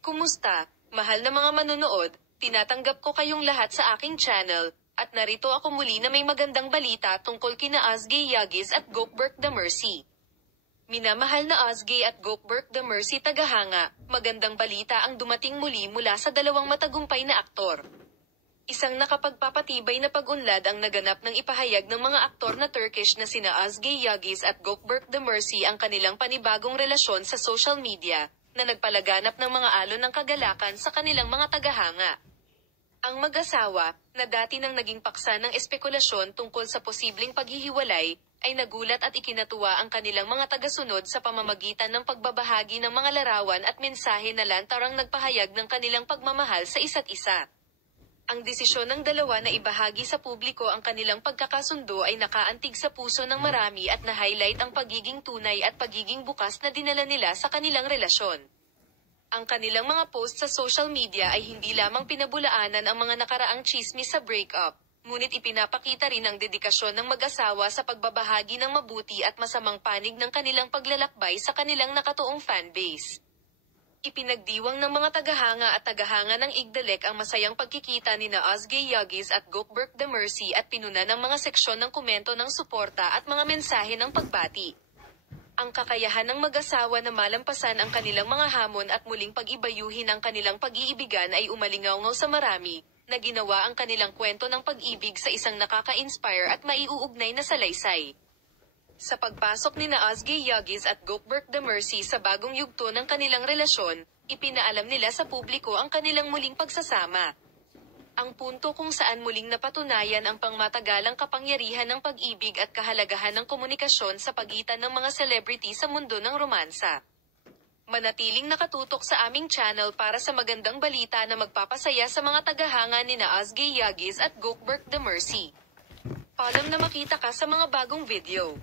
Kumusta, mahal na mga manonood, tinatanggap ko kayong lahat sa aking channel, at narito ako muli na may magandang balita tungkol kina Ozgie Yagis at Gökberk Demirci. Minamahal na Ozgie at Gökberk Demirci tagahanga, magandang balita ang dumating muli mula sa dalawang matagumpay na aktor. Isang nakapagpapatibay na pag-unlad ang naganap ng ipahayag ng mga aktor na Turkish na sina Ozgie Yagis at Gökberk Demirci ang kanilang panibagong relasyon sa social media, na nagpalaganap ng mga alon ng kagalakan sa kanilang mga tagahanga. Ang mag-asawa, na dati nang naging paksa ng espekulasyon tungkol sa posibleng paghihiwalay, ay nagulat at ikinatuwa ang kanilang mga tagasunod sa pamamagitan ng pagbabahagi ng mga larawan at mensahe na lantarang nagpahayag ng kanilang pagmamahal sa isa't isa. Ang desisyon ng dalawa na ibahagi sa publiko ang kanilang pagkakasundo ay nakaantig sa puso ng marami at na-highlight ang pagiging tunay at pagiging bukas na dinala nila sa kanilang relasyon. Ang kanilang mga post sa social media ay hindi lamang pinabulaanan ang mga nakaraang tsismis sa breakup, ngunit ipinapakita rin ang dedikasyon ng mag-asawa sa pagbabahagi ng mabuti at masamang panig ng kanilang paglalakbay sa kanilang nakatuong fanbase. Ipinagdiwang ng mga tagahanga at tagahanga ng Igdalek ang masayang pagkikita nina Ozgie Yagis at Gökberk Demirci at pinuna ng mga seksyon ng komento ng suporta at mga mensahe ng pagbati. Ang kakayahan ng mag-asawa na malampasan ang kanilang mga hamon at muling pag-ibayuhin ang kanilang pag-iibigan ay umalingaw-ngaw sa marami, na ginawa ang kanilang kwento ng pag-ibig sa isang nakaka-inspire at maiuugnay na salaysay. Sa pagpasok nina Ozgie Yagis at Gökberk Demirci sa bagong yugto ng kanilang relasyon, ipinaalam nila sa publiko ang kanilang muling pagsasama. Ang punto kung saan muling napatunayan ang pangmatagalang kapangyarihan ng pag-ibig at kahalagahan ng komunikasyon sa pagitan ng mga celebrity sa mundo ng romansa. Manatiling nakatutok sa aming channel para sa magandang balita na magpapasaya sa mga tagahanga nina Ozgie Yagis at Gökberk Demirci. Paalam na makita ka sa mga bagong video.